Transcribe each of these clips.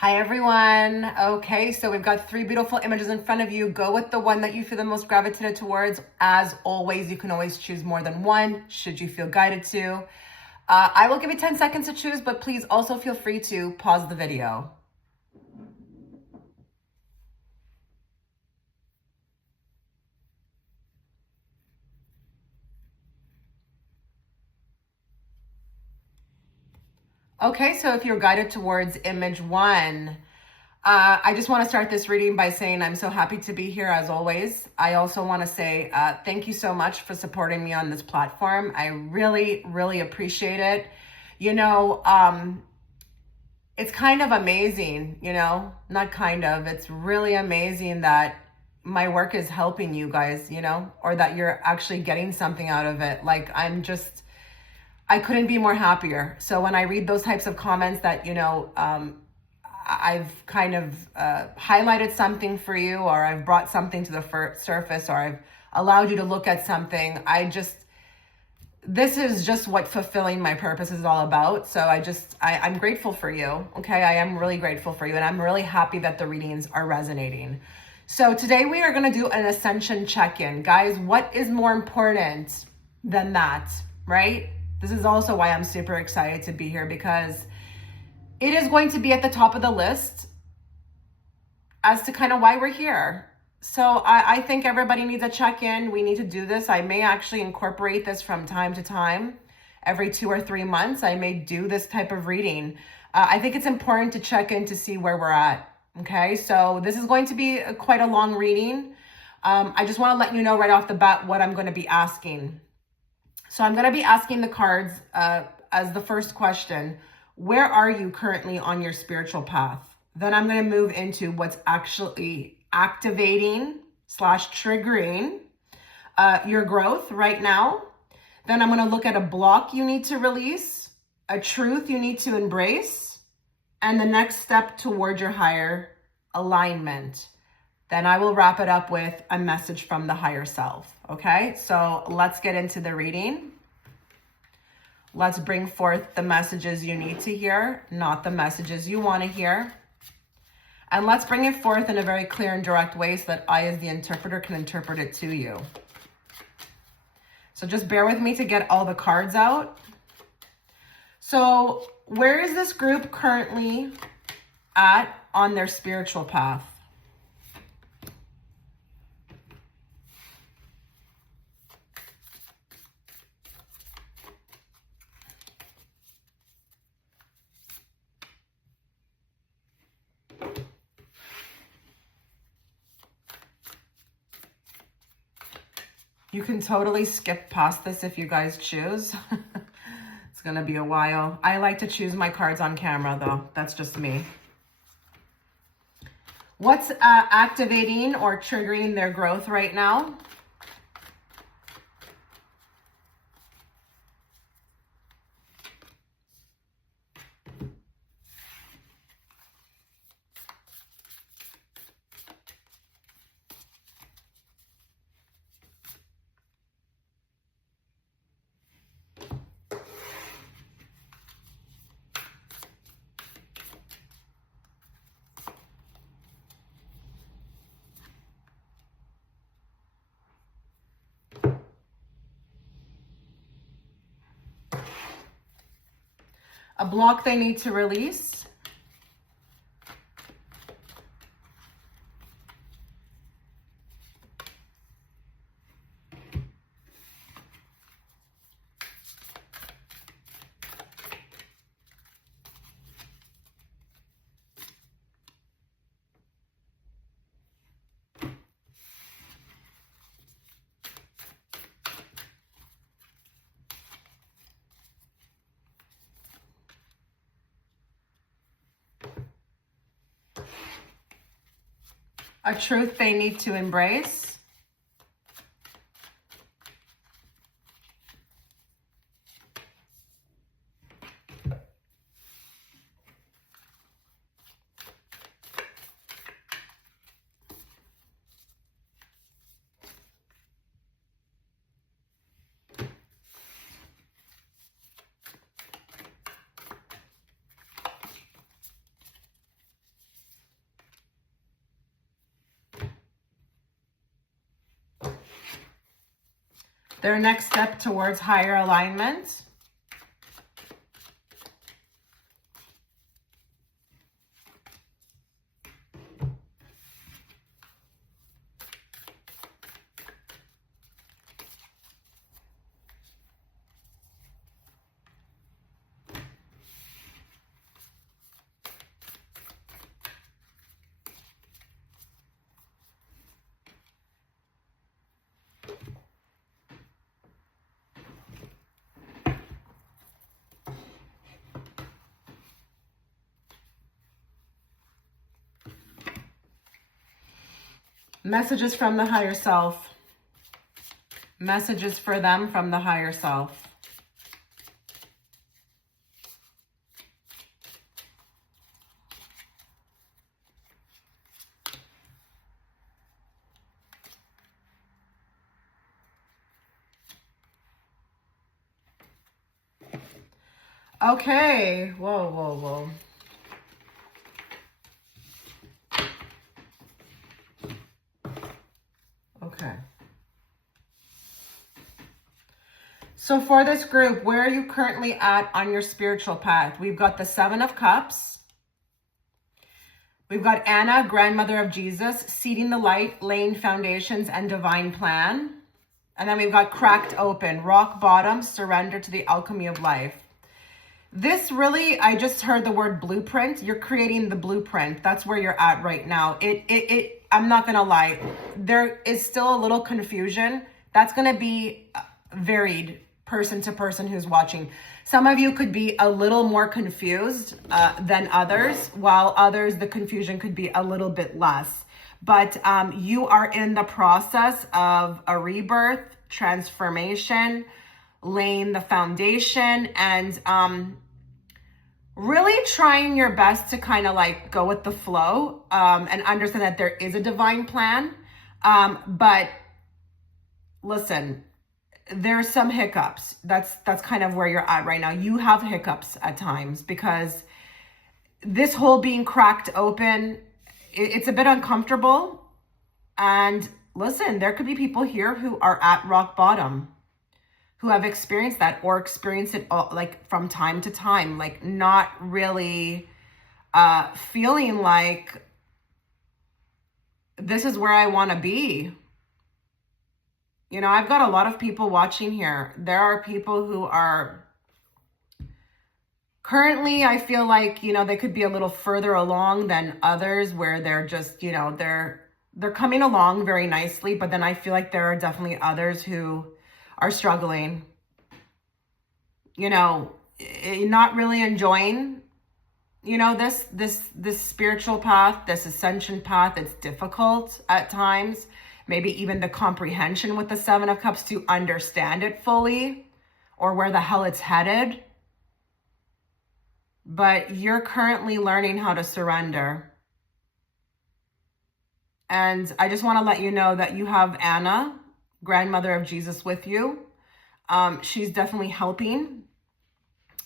Hi everyone. Okay, so we've got three beautiful images in front of you. Go with the one that you feel the most gravitated towards. As always, you can always choose more than one should you feel guided to. I will give you 10 seconds to choose, but please also feel free to pause the video. Okay, so if you're guided towards image one, I just want to start this reading by saying I'm so happy to be here as always. I also want to say thank you so much for supporting me on this platform. I really, really appreciate it. You know, it's kind of amazing, not kind of, it's really amazing that my work is helping you guys, or that you're actually getting something out of it. Like, I couldn't be more happier. So when I read those types of comments that, I've kind of highlighted something for you, or I've brought something to the surface, or I've allowed you to look at something, this is just what fulfilling my purpose is all about. So I'm grateful for you. Okay. I am really grateful for you. And I'm really happy that the readings are resonating. So today we are going to do an ascension check-in. Guys, what is more important than that, right? This is also why I'm super excited to be here, because it is going to be at the top of the list as to kind of why we're here. So I think everybody needs a check-in. We need to do this. I may actually incorporate this from time to time. Every 2 or 3 months, I may do this type of reading. I think it's important to check in to see where we're at. Okay, so this is going to be quite a long reading. I just want to let you know right off the bat what I'm going to be asking. So I'm going to be asking the cards as the first question, where are you currently on your spiritual path? Then I'm going to move into what's actually activating / triggering your growth right now. Then I'm going to look at a block you need to release, a truth you need to embrace, and the next step toward your higher alignment. Then I will wrap it up with a message from the higher self. Okay, so let's get into the reading. Let's bring forth the messages you need to hear, not the messages you want to hear. And let's bring it forth in a very clear and direct way so that I, as the interpreter, can interpret it to you. So just bear with me to get all the cards out. So where is this group currently at on their spiritual path? You can totally skip past this if you guys choose. It's going to be a while. I like to choose my cards on camera, though. That's just me. What's activating or triggering their growth right now? A block they need to release. A truth they need to embrace. Their next step towards higher alignment. Messages from the higher self. Messages for them from the higher self. Okay. Whoa, whoa, whoa. Okay. So for this group, where are you currently at on your spiritual path? We've got the Seven of Cups. We've got Anna, grandmother of Jesus, seeding the light, laying foundations and divine plan. And then we've got cracked open, rock bottom, surrender to the alchemy of life. This really, I just heard the word blueprint. You're creating the blueprint. That's where you're at right now. I'm not going to lie. There is still a little confusion. That's going to be varied person to person who's watching. Some of you could be a little more confused than others, while others, the confusion could be a little bit less. But you are in the process of a rebirth, transformation, laying the foundation, and really trying your best to kind of like go with the flow and understand that there is a divine plan. But listen, there's some hiccups. That's kind of where you're at right now. You have hiccups at times because this whole being cracked open, it's a bit uncomfortable. And listen, there could be people here who are at rock bottom, who have experienced that or experienced it all, like from time to time, like not really feeling like this is where I want to be. You know, I've got a lot of people watching here. There are people who are currently, I feel like, you know, they could be a little further along than others where they're just, you know, they're coming along very nicely. But then I feel like there are definitely others who are struggling, you know, not really enjoying, you know, this spiritual path, this ascension path. It's difficult at times. Maybe even the comprehension with the Seven of Cups to understand it fully or where the hell it's headed. But you're currently learning how to surrender. And I just want to let you know that you have Anna, grandmother of Jesus, with you. She's definitely helping.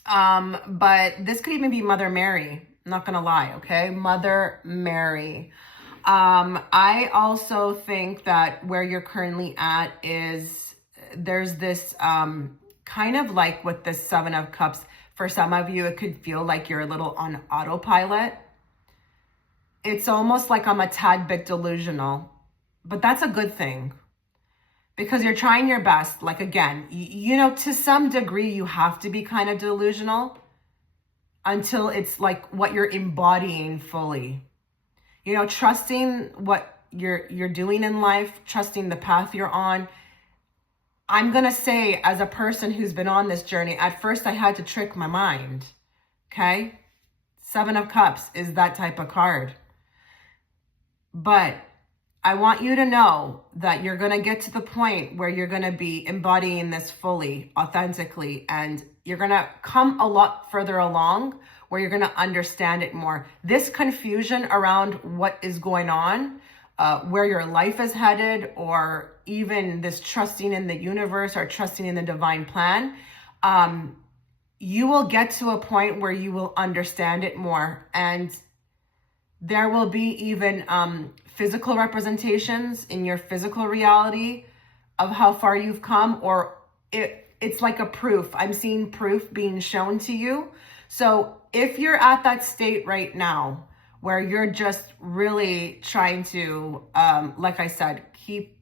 But this could even be Mother Mary. I'm not going to lie, okay? Mother Mary. I also think that where you're currently at is there's this kind of like with this Seven of Cups. For some of you, it could feel like you're a little on autopilot. It's almost like I'm a tad bit delusional, but that's a good thing because you're trying your best. Like, again, you know, to some degree, you have to be kind of delusional until it's like what you're embodying fully. You know, trusting what you're doing in life, trusting the path you're on. I'm going to say, as a person who's been on this journey, at first I had to trick my mind, okay? Seven of Cups is that type of card. But I want you to know that you're going to get to the point where you're going to be embodying this fully, authentically, and you're going to come a lot further along where you're going to understand it more. This confusion around what is going on, where your life is headed, or even this trusting in the universe or trusting in the divine plan, you will get to a point where you will understand it more. And there will be even physical representations in your physical reality of how far you've come, or it's like a proof. I'm seeing proof being shown to you. So if you're at that state right now where you're just really trying to, like I said, keep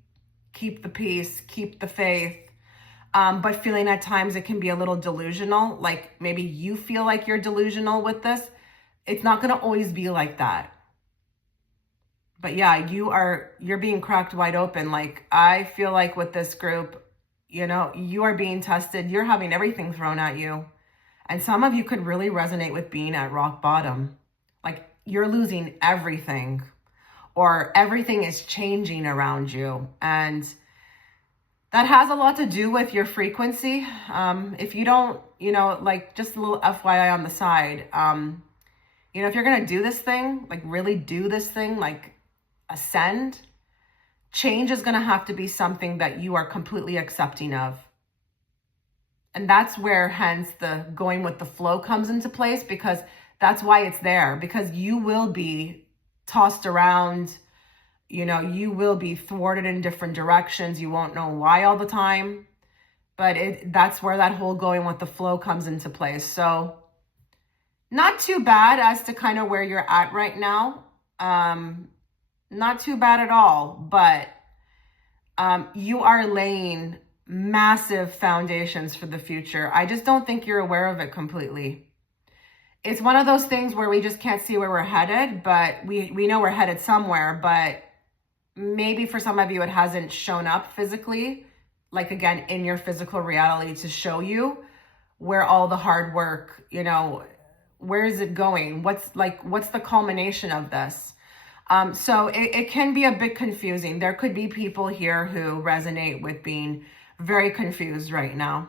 the peace, keep the faith, but feeling at times it can be a little delusional, like maybe you feel like you're delusional with this, it's not going to always be like that. But yeah, you're being cracked wide open. Like, I feel like with this group, you know, you are being tested. You're having everything thrown at you. And some of you could really resonate with being at rock bottom. Like, you're losing everything, or everything is changing around you. And that has a lot to do with your frequency. If you don't, you know, like, just a little FYI on the side, you know, if you're going to do this thing, like really do this thing, like ascend, change is going to have to be something that you are completely accepting of. And that's where, hence, the going with the flow comes into place, because that's why it's there, because you will be tossed around, you know, you will be thwarted in different directions. You won't know why all the time, but that's where that whole going with the flow comes into place. So not too bad as to kind of where you're at right now. Not too bad at all, but you are laying massive foundations for the future. I just don't think you're aware of it completely. It's one of those things where we just can't see where we're headed, but we know we're headed somewhere, but maybe for some of you, it hasn't shown up physically, like, again, in your physical reality, to show you where all the hard work, you know, where is it going? What's the culmination of this? So it can be a bit confusing. There could be people here who resonate with being very confused right now.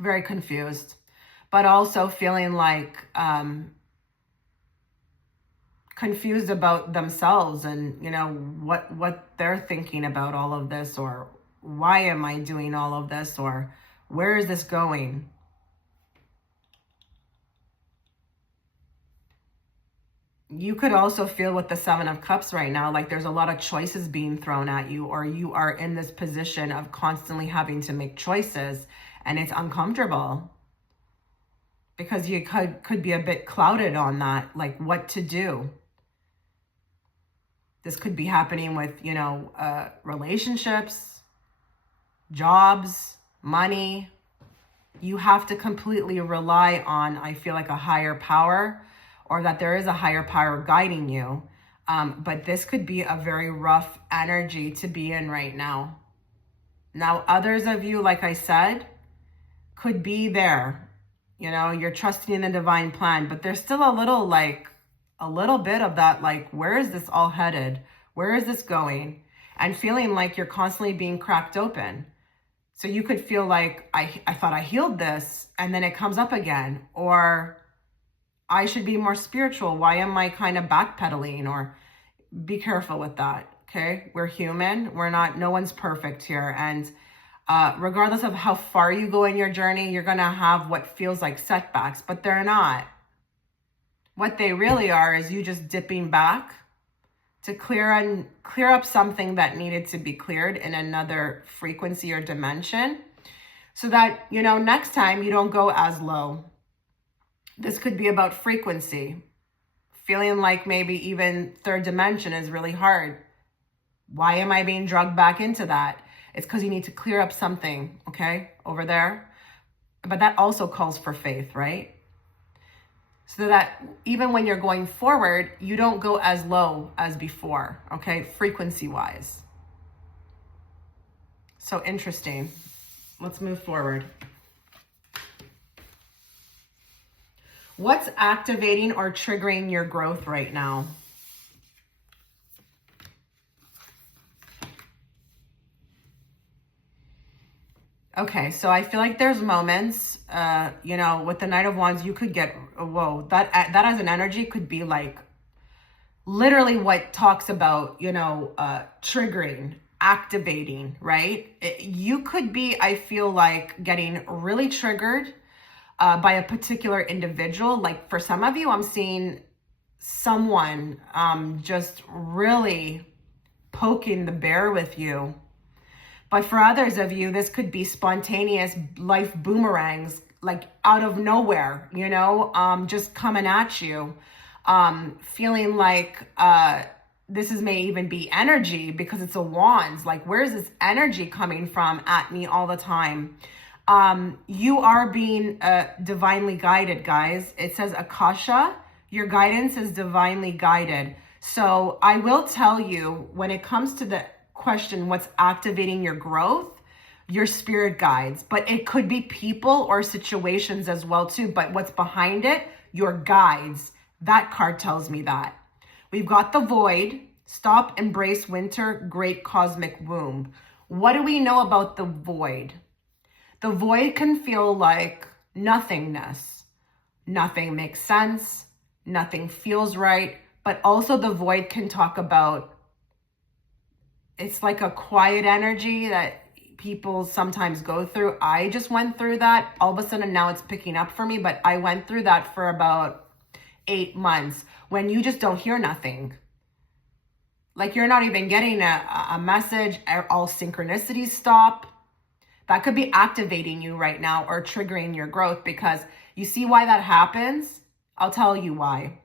Very confused, but also feeling like confused about themselves, and, you know, what they're thinking about all of this, or why am I doing all of this, or where is this going? You could also feel with the Seven of Cups right now, like there's a lot of choices being thrown at you, or you are in this position of constantly having to make choices, and it's uncomfortable because you could be a bit clouded on that, like what to do. This could be happening with, you know, relationships, jobs, money. You have to completely rely on, I feel like, a higher power, or that there is a higher power guiding you. But this could be a very rough energy to be in right now. Now, others of you, like I said, could be there. You know, you're trusting in the divine plan, but there's still a little bit of that, like, where is this all headed? Where is this going? And feeling like you're constantly being cracked open. So you could feel like, I thought I healed this, and then it comes up again. Or, I should be more spiritual. Why am I kind of backpedaling? Or, be careful with that, okay? We're human. We're not, no one's perfect here. And regardless of how far you go in your journey, you're going to have what feels like setbacks, but they're not. What they really are is you just dipping back to clear up something that needed to be cleared in another frequency or dimension, so that, you know, next time you don't go as low. This could be about frequency, feeling like maybe even third dimension is really hard. Why am I being drugged back into that? It's because you need to clear up something, okay, over there. But that also calls for faith, right? So that even when you're going forward, you don't go as low as before, okay, frequency-wise. So interesting. Let's move forward. What's activating or triggering your growth right now? Okay, so I feel like there's moments, you know, with the Knight of Wands, you could get, whoa, that as an energy could be like literally what talks about, you know, triggering, activating, right? You could be, I feel like, getting really triggered by a particular individual. Like, for some of you, I'm seeing someone just really poking the bear with you. But for others of you, this could be spontaneous life boomerangs, like out of nowhere, you know, just coming at you, feeling like this may even be energy because it's a wand. Like, where's this energy coming from at me all the time? You are being divinely guided, guys. It says Akasha, your guidance is divinely guided. So I will tell you, when it comes to the question, what's activating your growth, your spirit guides, but it could be people or situations as well too. But what's behind it, your guides. That card tells me that. We've got the void. Stop, embrace winter, great cosmic womb. What do we know about the void? The void can feel like nothingness. Nothing makes sense. Nothing feels right. But also the void can talk about, it's like a quiet energy that people sometimes go through. I just went through that. All of a sudden now it's picking up for me, but I went through that for about 8 months when you just don't hear nothing. Like you're not even getting a message, all synchronicities stop. That could be activating you right now or triggering your growth, because you see why that happens? I'll tell you why.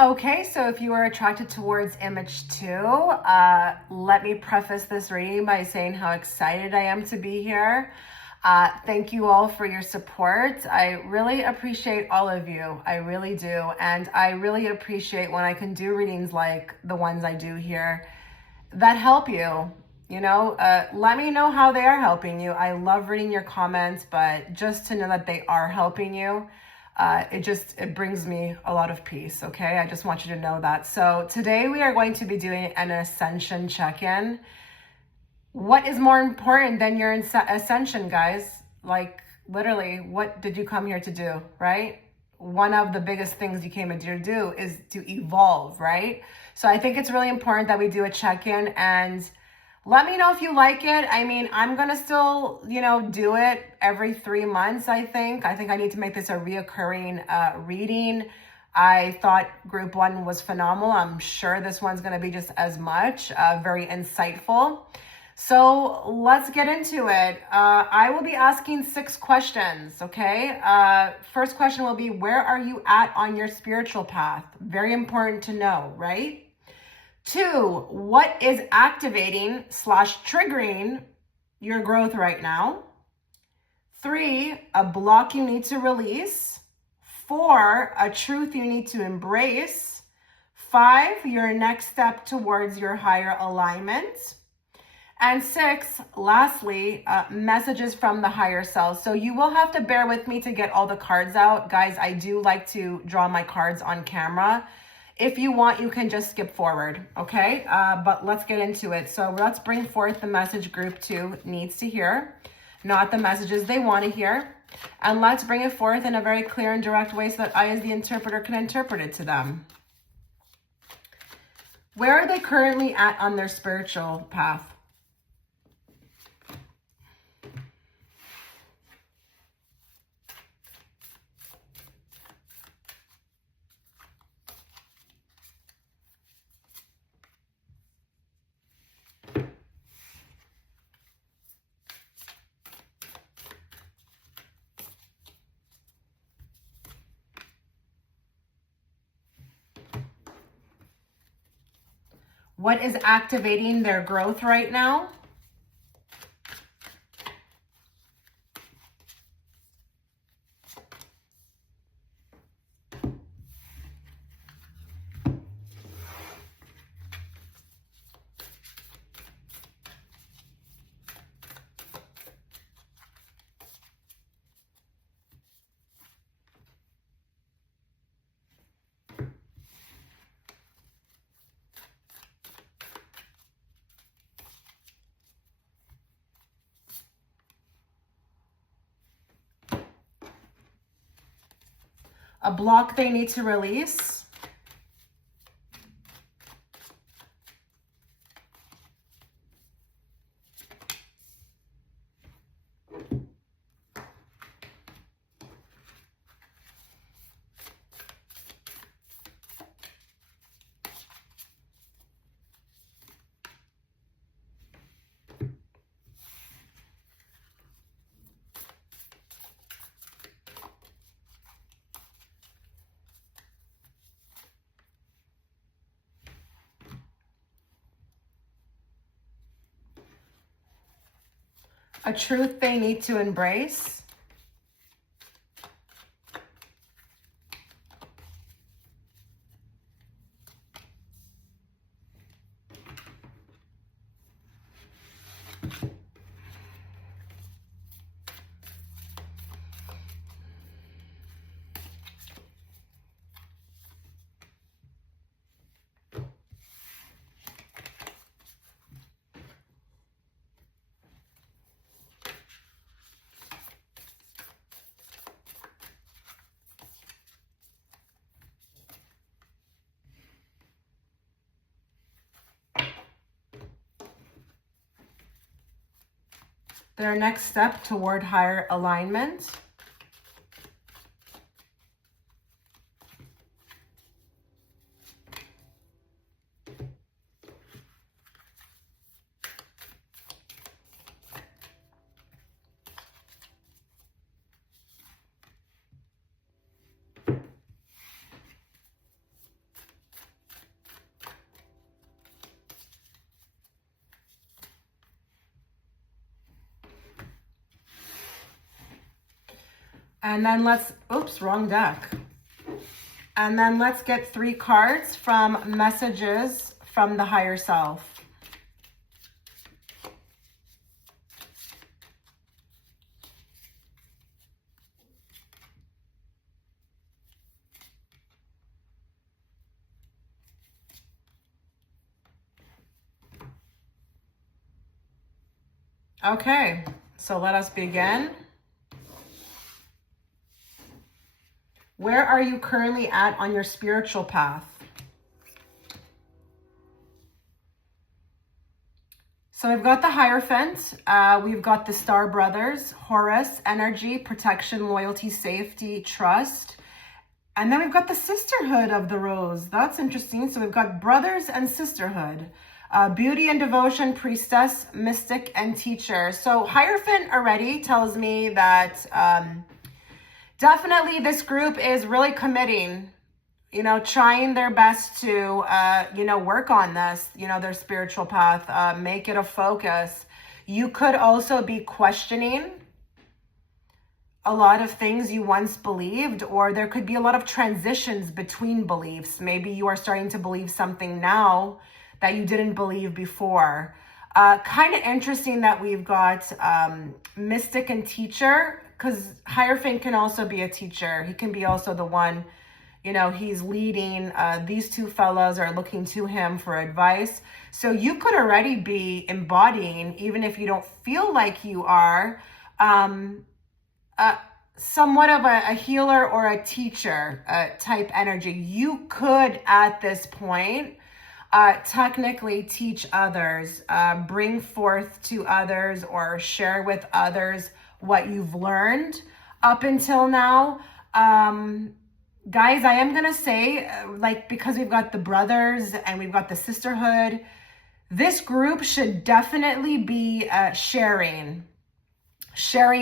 Okay, so if you are attracted towards image 2, let me preface this reading by saying how excited I am to be here. Thank you all for your support. I really appreciate all of you. I really do. And I really appreciate when I can do readings like the ones I do here that help you. You know, let me know how they are helping you. I love reading your comments, but just to know that they are helping you, it brings me a lot of peace, okay? I just want you to know that. So today we are going to be doing an ascension check-in. What is more important than your ascension, guys? Like, literally, what did you come here to do, right? One of the biggest things you came here to do is to evolve, right? So I think it's really important that we do a check-in, and let me know if you like it. I mean, I'm going to still, you know, do it every 3 months, I think. I think I need to make this a reoccurring reading. I thought group 1 was phenomenal. I'm sure this one's going to be just as much, very insightful. So let's get into it. I will be asking 6 questions, okay? First question will be, where are you at on your spiritual path? Very important to know, right? 2, what is activating / triggering your growth right now? 3, a block you need to release. 4, a truth you need to embrace. 5, your next step towards your higher alignment. And 6, lastly, messages from the higher self. So you will have to bear with me to get all the cards out. Guys, I do like to draw my cards on camera. If you want, you can just skip forward, okay? But let's get into it. So let's bring forth the message group 2 needs to hear, not the messages they want to hear. And let's bring it forth in a very clear and direct way so that I, as the interpreter, can interpret it to them. Where are they currently at on their spiritual path? What is activating their growth right now? A block they need to release. A truth they need to embrace. Their next step toward higher alignment. And then let's, oops, wrong deck. And then let's get 3 cards from messages from the higher self. Okay, so let us begin. Where are you currently at on your spiritual path? So we've got the Hierophant, we've got the Star Brothers, Horus, energy, protection, loyalty, safety, trust. And then we've got the Sisterhood of the Rose. That's interesting. So we've got brothers and sisterhood, beauty and devotion, priestess, mystic, and teacher. So Hierophant already tells me that definitely this group is really committing, you know, trying their best to, you know, work on this, you know, their spiritual path, make it a focus. You could also be questioning a lot of things you once believed, or there could be a lot of transitions between beliefs. Maybe you are starting to believe something now that you didn't believe before. Kind of interesting that we've got mystic and teacher, because Hierophant can also be a teacher. He can be also the one, you know, he's leading. These 2 fellows are looking to him for advice. So you could already be embodying, even if you don't feel like you are, somewhat of a healer or a teacher type energy. You could, at this point, technically teach others, bring forth to others, or share with others what you've learned up until now. Guys, I am going to say, like, because we've got the brothers and we've got the sisterhood, this group should definitely be sharing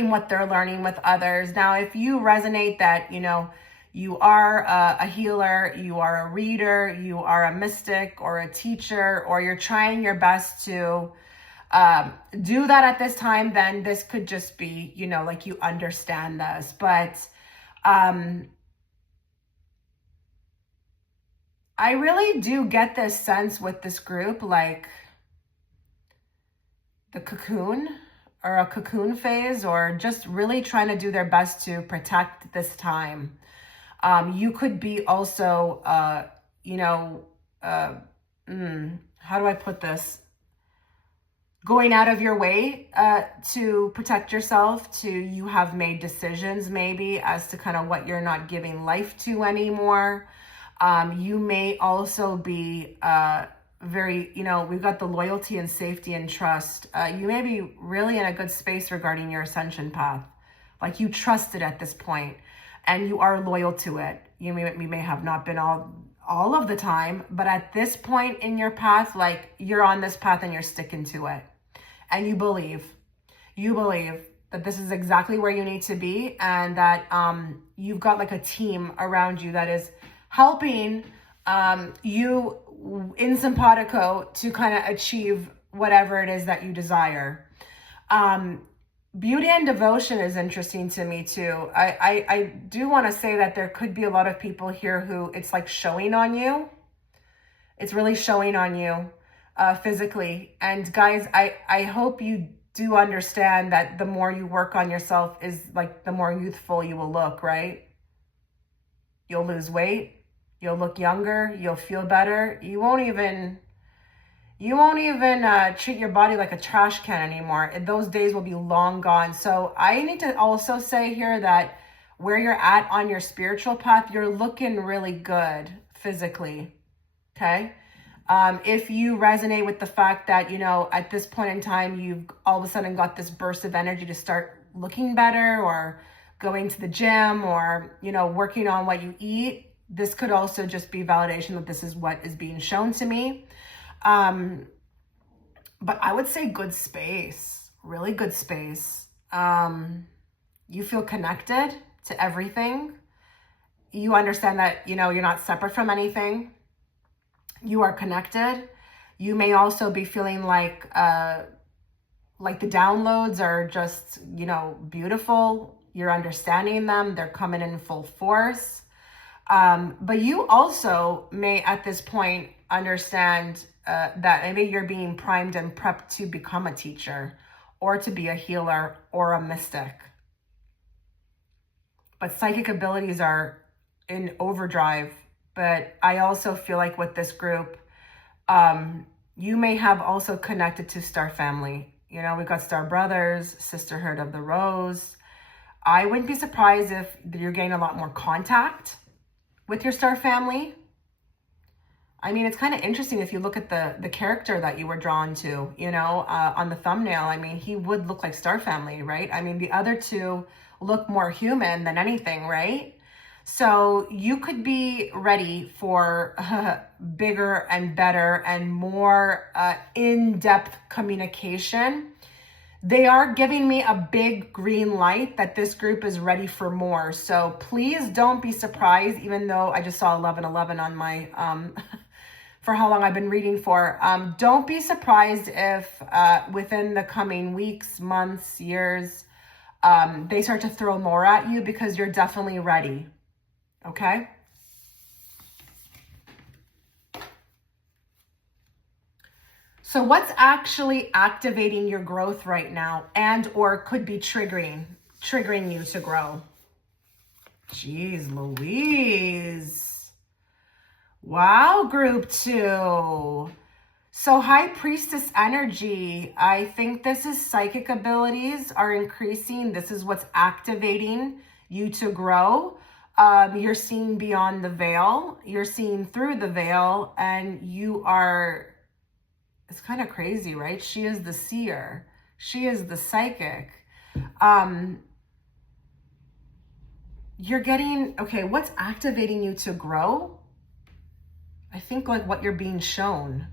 what they're learning with others. Now, if you resonate that, you know, you are a healer, you are a reader, you are a mystic or a teacher, or you're trying your best to do that at this time, then this could just be, you know, like you understand this. But I really do get this sense with this group, like the cocoon, or a cocoon phase, or just really trying to do their best to protect this time. You could be also, you know, how do I put this? Going out of your way to protect yourself, you have made decisions maybe as to kind of what you're not giving life to anymore. You may also be very, you know, we've got the loyalty and safety and trust. You may be really in a good space regarding your ascension path. Like, you trust it at this point and you are loyal to it. You may have not been all of the time, but at this point in your path, like, you're on this path and you're sticking to it. And you believe that this is exactly where you need to be, and that you've got like a team around you that is helping you in simpatico to kind of achieve whatever it is that you desire. Beauty and devotion is interesting to me too. I do want to say that there could be a lot of people here who it's like showing on you. It's really showing on you physically. And guys, I hope you do understand that the more you work on yourself is like the more youthful you will look, right? You'll lose weight. You'll look younger. You'll feel better. You won't even treat your body like a trash can anymore. Those days will be long gone. So I need to also say here that where you're at on your spiritual path, you're looking really good physically. Okay. If you resonate with the fact that, you know, at this point in time, you've all of a sudden got this burst of energy to start looking better or going to the gym or, you know, working on what you eat, this could also just be validation that this is what is being shown to me. But I would say good space, really good space. You feel connected to everything. You understand that, you know, you're not separate from anything. You are connected. You may also be feeling like the downloads are just, you know, beautiful. You're understanding them. They're coming in full force. But you also may at this point understand that maybe you're being primed and prepped to become a teacher or to be a healer or a mystic. But psychic abilities are in overdrive. But I also feel like with this group, you may have also connected to Star Family. You know, we've got Star Brothers, Sisterhood of the Rose. I wouldn't be surprised if you're getting a lot more contact with your Star Family. I mean, it's kind of interesting if you look at the character that you were drawn to, you know, on the thumbnail. I mean, he would look like Star Family, right? I mean, the other two look more human than anything, right? So you could be ready for bigger and better and more in-depth communication. They are giving me a big green light that this group is ready for more. So please don't be surprised, even though I just saw 1111 on my, for how long I've been reading for. Don't be surprised if within the coming weeks, months, years, they start to throw more at you because you're definitely ready. Okay? So what's actually activating your growth right now and or could be triggering you to grow? Jeez Louise. Wow, group 2. So High Priestess energy. I think this is psychic abilities are increasing. This is what's activating you to grow. You're seeing beyond the veil. You're seeing through the veil and you are... It's kind of crazy, right? She is the seer. She is the psychic. You're getting, okay, what's activating you to grow? I think like what you're being shown.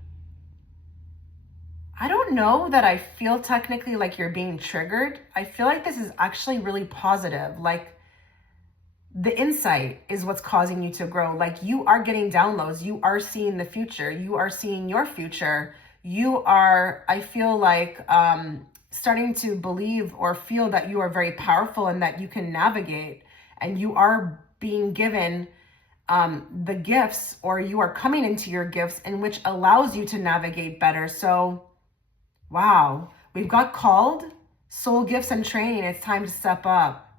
I don't know that I feel technically like you're being triggered. I feel like this is actually really positive. Like the insight is what's causing you to grow. Like you are getting downloads. You are seeing the future. You are seeing your future. You are, I feel like, starting to believe or feel that you are very powerful and that you can navigate and you are being given the gifts or you are coming into your gifts in which allows you to navigate better. So, wow, we've got called soul gifts and training. It's time to step up.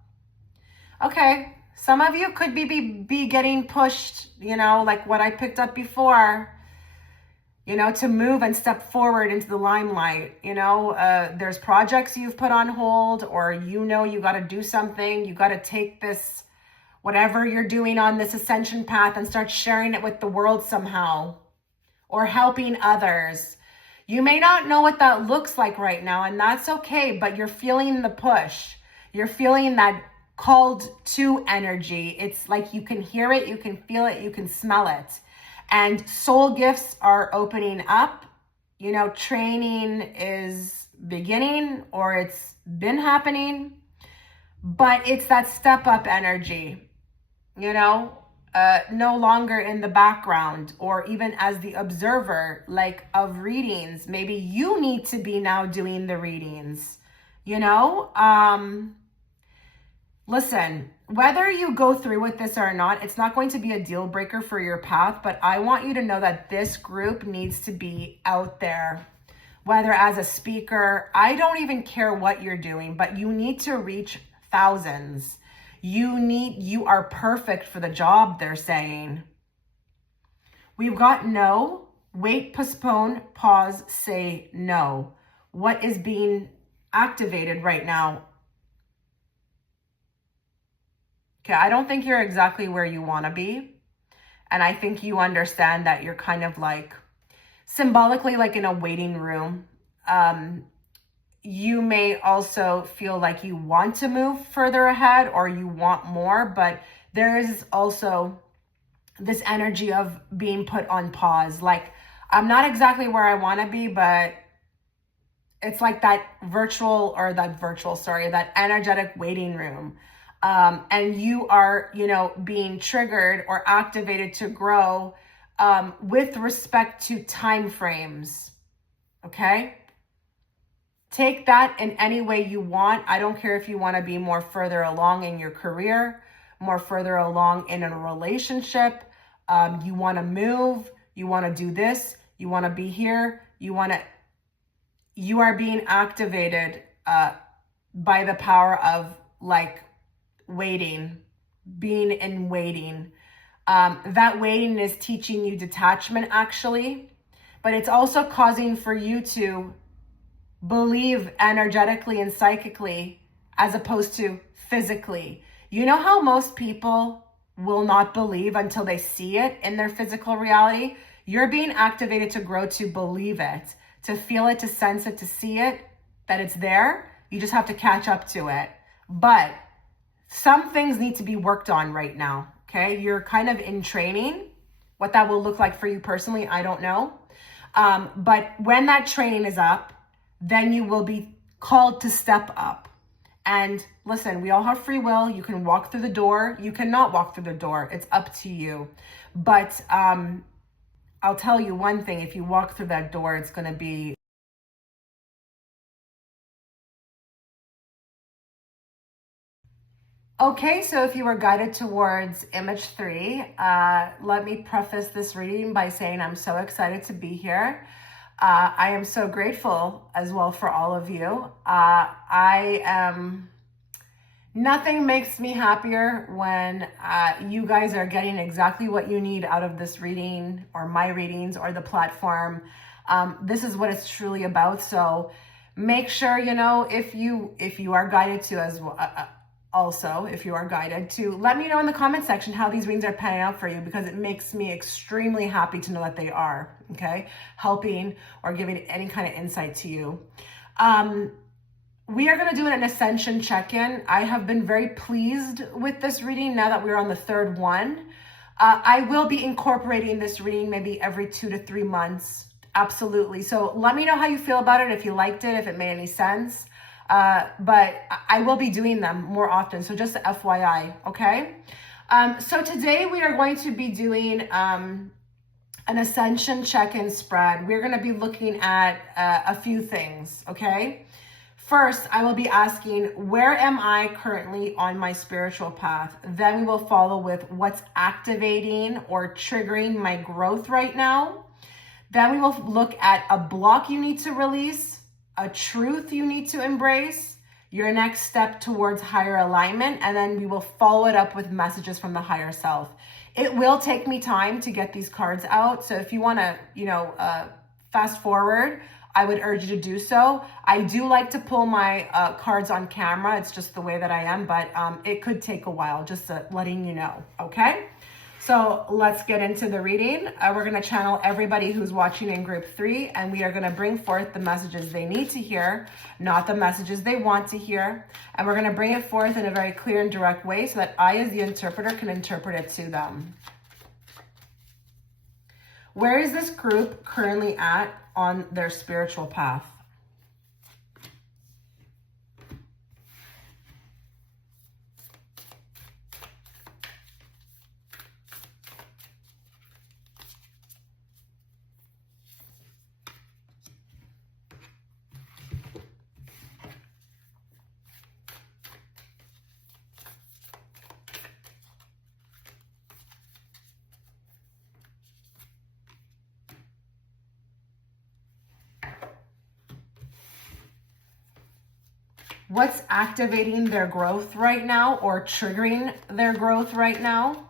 Okay, some of you could be getting pushed, you know, like what I picked up before. You know, to move and step forward into the limelight. You know, there's projects you've put on hold or, you know, you got to do something. You got to take this, whatever you're doing on this ascension path and start sharing it with the world somehow or helping others. You may not know what that looks like right now and that's okay, but you're feeling the push. You're feeling that called to energy. It's like you can hear it, you can feel it, you can smell it. And soul gifts are opening up. You know, training is beginning or it's been happening, but it's that step up energy, you know, no longer in the background or even as the observer, like of readings. Maybe you need to be now doing the readings. you know? Listen, whether you go through with this or not, it's not going to be a deal breaker for your path, but I want you to know that this group needs to be out there, whether as a speaker, I don't even care what you're doing, but you need to reach thousands. You are perfect for the job, they're saying. We've got no, wait, postpone, pause, say no. What is being activated right now? Okay, I don't think you're exactly where you want to be. And I think you understand that you're kind of like symbolically like in a waiting room. You may also feel like you want to move further ahead or you want more, but there is also this energy of being put on pause. Like, I'm not exactly where I want to be, but it's like that that energetic waiting room. And you are, being triggered or activated to grow with respect to time frames. Okay? Take that in any way you want. I don't care if you want to be more further along in your career, more further along in a relationship. You want to move. You want to do this. You want to be here. You are being activated by the power of like waiting, being in waiting. That waiting is teaching you detachment actually, but it's also causing for you to believe energetically and psychically as opposed to physically. You know how most people will not believe until they see it in their physical reality? You're being activated to grow, to believe it, to feel it, to sense it, to see it, that it's there. You just have to catch up to it. But some things need to be worked on right now, okay? You're kind of in training. What that will look like for you personally, I don't know. But when that training is up, then you will be called to step up. And listen, we all have free will. You can walk through the door. You cannot walk through the door. It's up to you. But I'll tell you one thing. If you walk through that door, it's going to be okay. So if you were guided towards image 3, let me preface this reading by saying I'm so excited to be here. I am so grateful as well for all of you. Nothing makes me happier when you guys are getting exactly what you need out of this reading or my readings or the platform. This is what it's truly about. So make sure, if you are guided to as well, also, if you are guided to, let me know in the comment section how these readings are panning out for you, because it makes me extremely happy to know that they are, okay, helping or giving any kind of insight to you. We are going to do an ascension check-in. I have been very pleased with this reading now that we're on the third one. I will be incorporating this reading maybe every 2 to 3 months. Absolutely. So let me know how you feel about it, if you liked it, if it made any sense. But I will be doing them more often. So just FYI, okay? So today we are going to be doing an ascension check-in spread. We're going to be looking at a few things, okay? First, I will be asking, where am I currently on my spiritual path? Then we will follow with what's activating or triggering my growth right now. Then we will look at a block you need to release, a truth you need to embrace, your next step towards higher alignment, and then we will follow it up with messages from the higher self. It will take me time to get these cards out, so if you want to, fast forward, I would urge you to do so. I do like to pull my cards on camera. It's just the way that I am, but it could take a while, just letting you know, okay? So let's get into the reading. We're going to channel everybody who's watching in group 3, and we are going to bring forth the messages they need to hear, not the messages they want to hear. And we're going to bring it forth in a very clear and direct way so that I, as the interpreter, can interpret it to them. Where is this group currently at on their spiritual path? What's activating their growth right now or triggering their growth right now?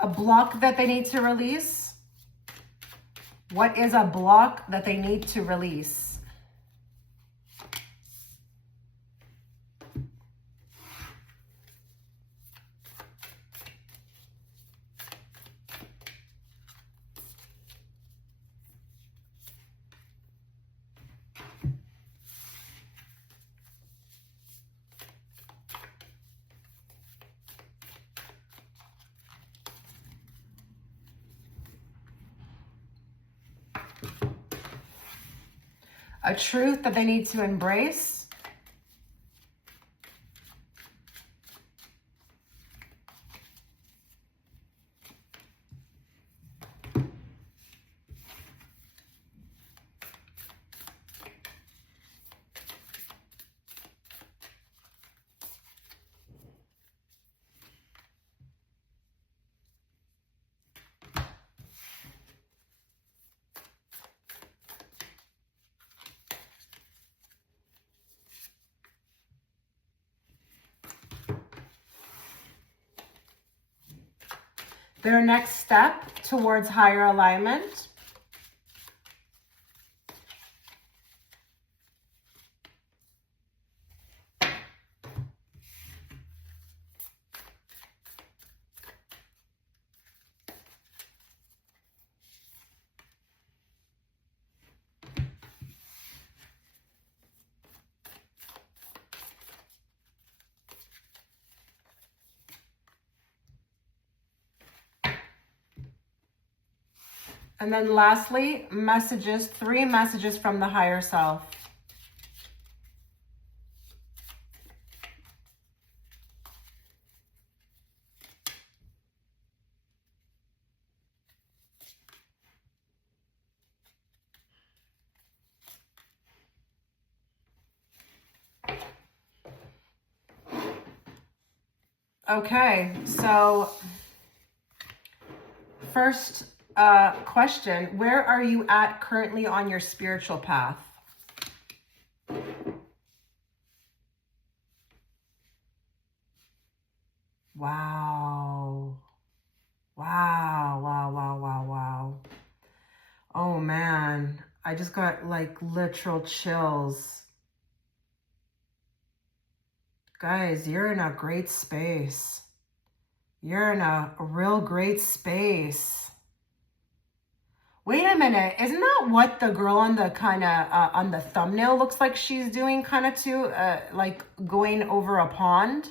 A block that they need to release? What is a block that they need to release? A truth that they need to embrace? Their next step towards higher alignment? And then lastly, messages, 3 messages from the higher self. Okay, so first question, where are you at currently on your spiritual path? Wow. Wow, wow, wow, wow, wow. Oh man, I just got like literal chills. Guys, you're in a great space. You're in a real great space. Wait a minute, isn't that what the girl on the kind of on the thumbnail looks like she's doing kind of too, like going over a pond?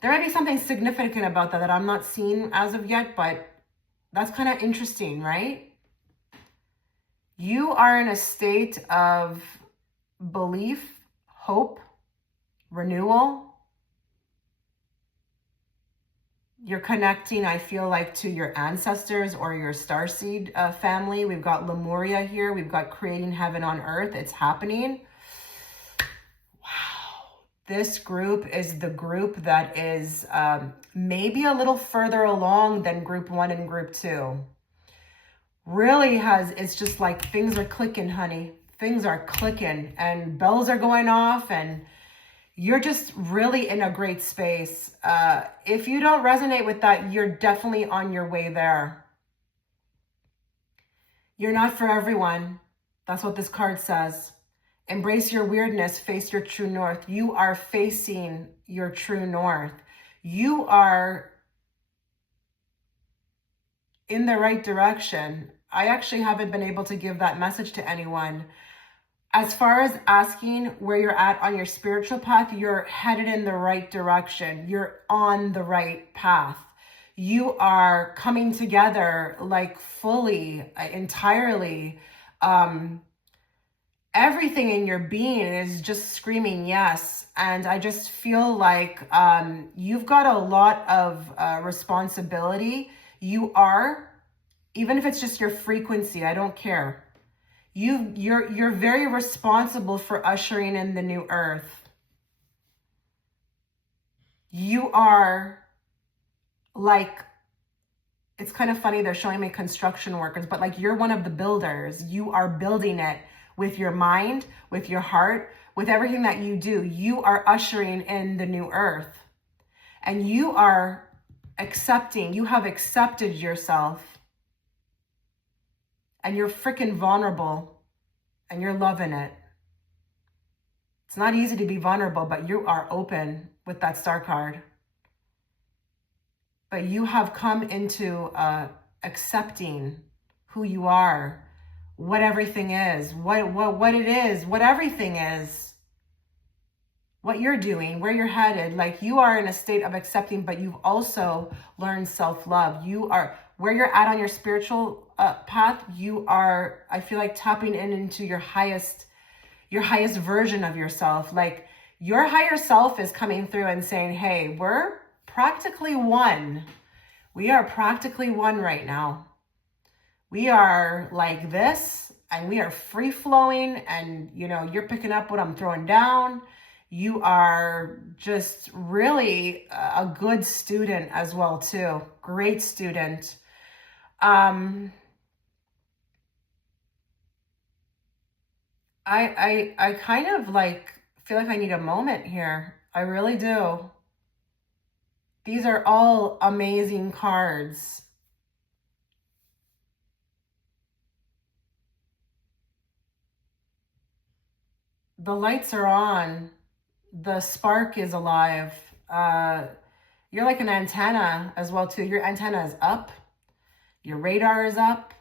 There might be something significant about that I'm not seeing as of yet, but that's kind of interesting, right? You are in a state of belief, hope, renewal. You're connecting, I feel like, to your ancestors or your starseed family. We've got Lemuria here. We've got creating heaven on earth. It's happening. Wow. This group is the group that is maybe a little further along than group 1 and group 2. Really it's just like things are clicking, honey. Things are clicking and bells are going off and you're just really in a great space. If you don't resonate with that, you're definitely on your way there. You're not for everyone. That's what this card says. Embrace your weirdness, face your true north. You are facing your true north. You are in the right direction. I actually haven't been able to give that message to anyone. As far as asking where you're at on your spiritual path, you're headed in the right direction. You're on the right path. You are coming together like fully, entirely. Everything in your being is just screaming yes. And I just feel like you've got a lot of responsibility. You are, even if it's just your frequency, I don't care. You're very responsible for ushering in the new earth. You are like, it's kind of funny, they're showing me construction workers, but like you're one of the builders. You are building it with your mind, with your heart, with everything that you do. You are ushering in the new earth. And you are accepting, you have accepted yourself. And you're freaking vulnerable. And you're loving it. It's not easy to be vulnerable, but you are open with that star card. But you have come into accepting who you are, what everything is, what it is, what everything is, what you're doing, where you're headed. Like you are in a state of accepting, but you've also learned self-love. You are where you're at on your spiritual path. You are, I feel like, tapping into your highest version of yourself. Like your higher self is coming through and saying, hey, we're practically one. We are practically one right now. We are like this, and we are free flowing, and you know, you're picking up what I'm throwing down. You are just really a good student as well too. Great student. I kind of like feel like I need a moment here. I really do. These are all amazing cards. The lights are on. The spark is alive. You're like an antenna as well too. Your antenna is up. Your radar is up.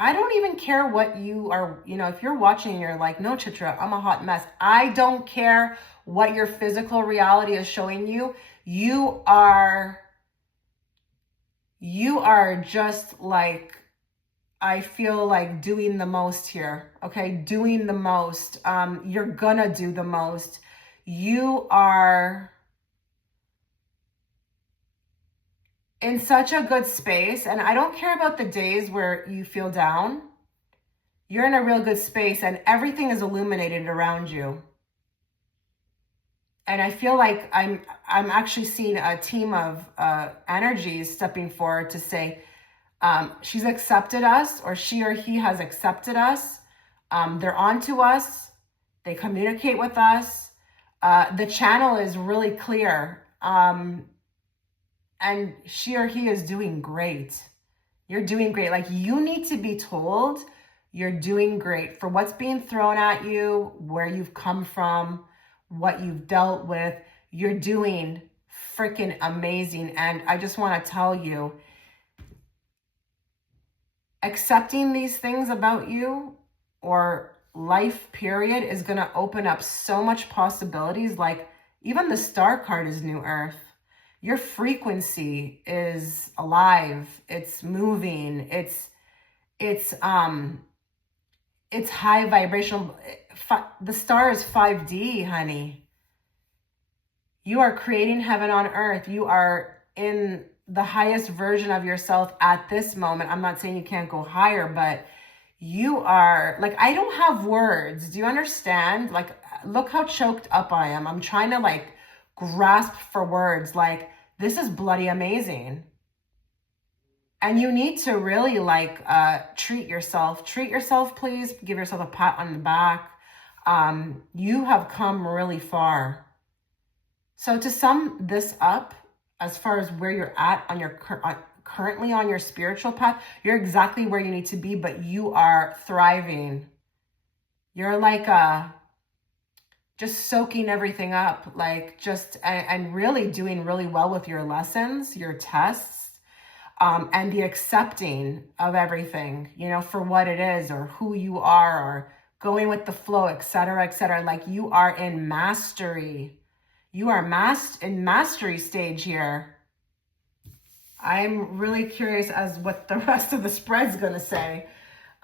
I don't even care what you are, you know, if you're watching and you're like, no, Chitra, I'm a hot mess. I don't care what your physical reality is showing you. You are just like, I feel like doing the most here, okay? Doing the most. You're gonna do the most. You are in such a good space, and I don't care about the days where you feel down. You're in a real good space, and everything is illuminated around you. And I feel like I'm actually seeing a team of energies stepping forward to say, she's accepted us, or she or he has accepted us. They're on to us. They communicate with us. The channel is really clear. And she or he is doing great. You're doing great. Like, you need to be told you're doing great for what's being thrown at you, where you've come from, what you've dealt with. You're doing freaking amazing. And I just want to tell you, accepting these things about you or life period is going to open up so much possibilities. Like, even the star card is new earth. Your frequency is alive. It's moving. It's high vibrational. The star is 5D, honey. You are creating heaven on earth. You are in the highest version of yourself at this moment. I'm not saying you can't go higher, but you are, like, I don't have words. Do you understand? Like, look how choked up I am. I'm trying to like grasp for words. Like, this is bloody amazing. And you need to really like treat yourself, please. Give yourself a pat on the back. You have come really far. So to sum this up, as far as where you're at on your currently on your spiritual path, you're exactly where you need to be, but you are thriving. You're like just soaking everything up, like and really doing really well with your lessons, your tests, and the accepting of everything, you know, for what it is, or who you are, or going with the flow, etc., etc. Like, you are in mastery. You are in mastery stage here. I'm really curious as what the rest of the spread's going to say.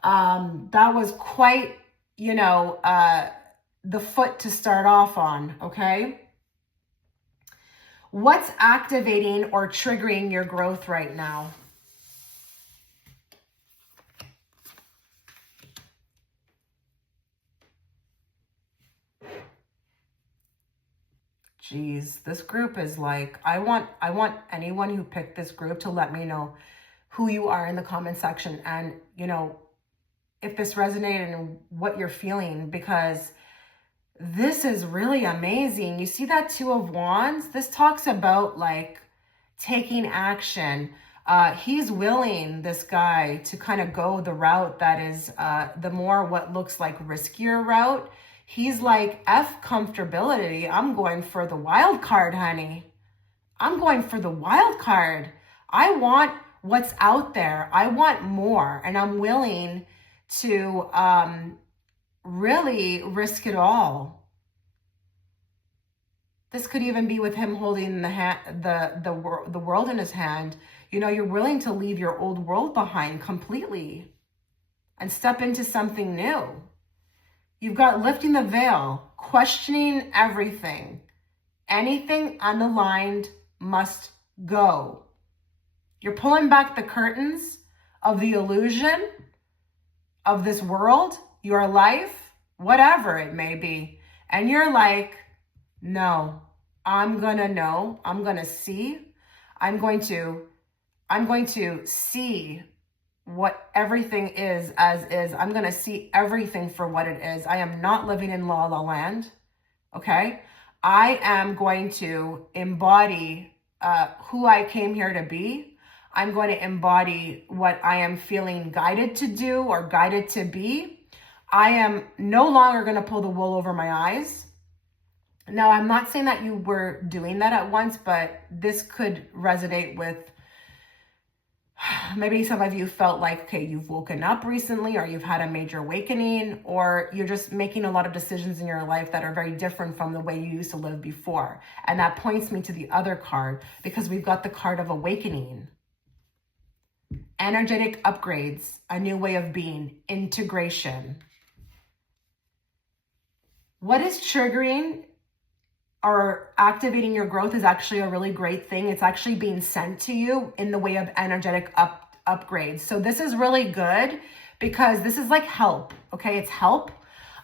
That was quite, the foot to start off on, okay? What's activating or triggering your growth right now? Geez, this group is like, I want anyone who picked this group to let me know who you are in the comment section, and, if this resonated and what you're feeling, because this is really amazing. You see that Two of Wands? This talks about like taking action. He's willing, this guy, to kind of go the route that is the more what looks like riskier route. He's like, F comfortability. I'm going for the wild card, honey. I'm going for the wild card. I want what's out there. I want more, and I'm willing to really risk it all. This could even be with him holding the world in his hand. You're willing to leave your old world behind completely and step into something new. You've got lifting the veil, questioning everything. Anything unaligned must go. You're pulling back the curtains of the illusion of this world, your life, whatever it may be. And you're like, no, I'm going to know. I'm going to see. I'm going to see what everything is as is. I'm going to see everything for what it is. I am not living in La La Land. Okay? I am going to embody who I came here to be. I'm going to embody what I am feeling guided to do or guided to be. I am no longer going to pull the wool over my eyes. Now, I'm not saying that you were doing that at once, but this could resonate with, maybe some of you felt like, okay, you've woken up recently, or you've had a major awakening, or you're just making a lot of decisions in your life that are very different from the way you used to live before. And that points me to the other card, because we've got the card of awakening. Energetic upgrades, a new way of being, integration. What is triggering or activating your growth is actually a really great thing. It's actually being sent to you in the way of energetic upgrades. So this is really good, because this is like help, okay? It's help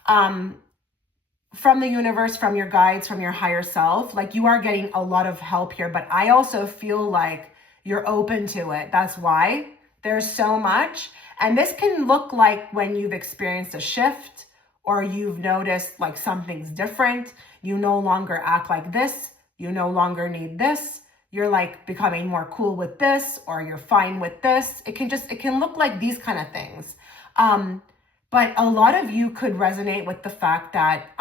from the universe, from your guides, from your higher self. Like, you are getting a lot of help here, but I also feel like you're open to it. That's why there's so much. And this can look like when you've experienced a shift, or you've noticed like something's different. You no longer act like this. You no longer need this. You're like becoming more cool with this, or you're fine with this. It can look like these kind of things. But a lot of you could resonate with the fact that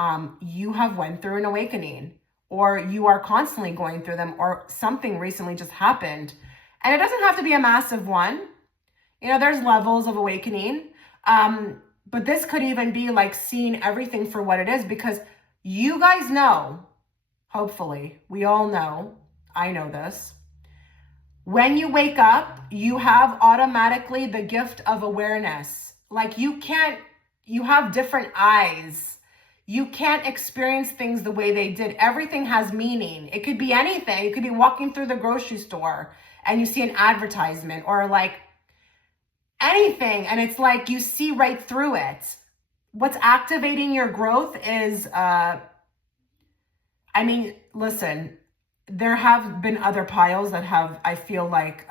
you have went through an awakening, or you are constantly going through them, or something recently just happened. And it doesn't have to be a massive one. There's levels of awakening. But this could even be like seeing everything for what it is, because you guys know, hopefully, we all know, I know this. When you wake up, you have automatically the gift of awareness. Like, you have different eyes. You can't experience things the way they did. Everything has meaning. It could be anything. You could be walking through the grocery store and you see an advertisement, or like anything, and it's like you see right through it. What's activating your growth is, listen, there have been other piles that have, I feel like,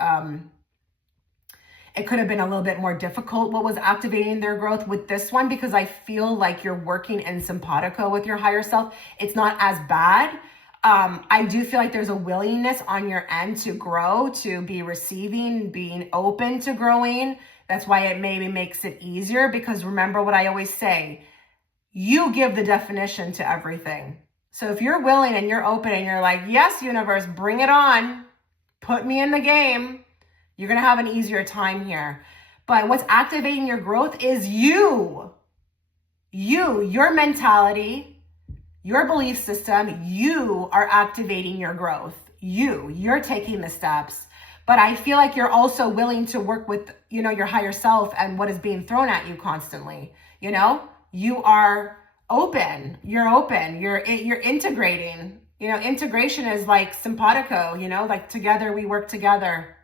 it could have been a little bit more difficult what was activating their growth. With this one, because I feel like you're working in simpatico with your higher self, it's not as bad. I do feel like there's a willingness on your end to grow, to be receiving, being open to growing. That's why it maybe makes it easier, because remember what I always say, you give the definition to everything. So if you're willing and you're open and you're like, yes, universe, bring it on, put me in the game, you're going to have an easier time here. But what's activating your growth is your mentality, your belief system. You are activating your growth. You're taking the steps. but I feel like you're also willing to work with, you know, your higher self and what is being thrown at you constantly. You know, you are open, you're integrating. You know, integration is like simpatico, you know, like together we work together.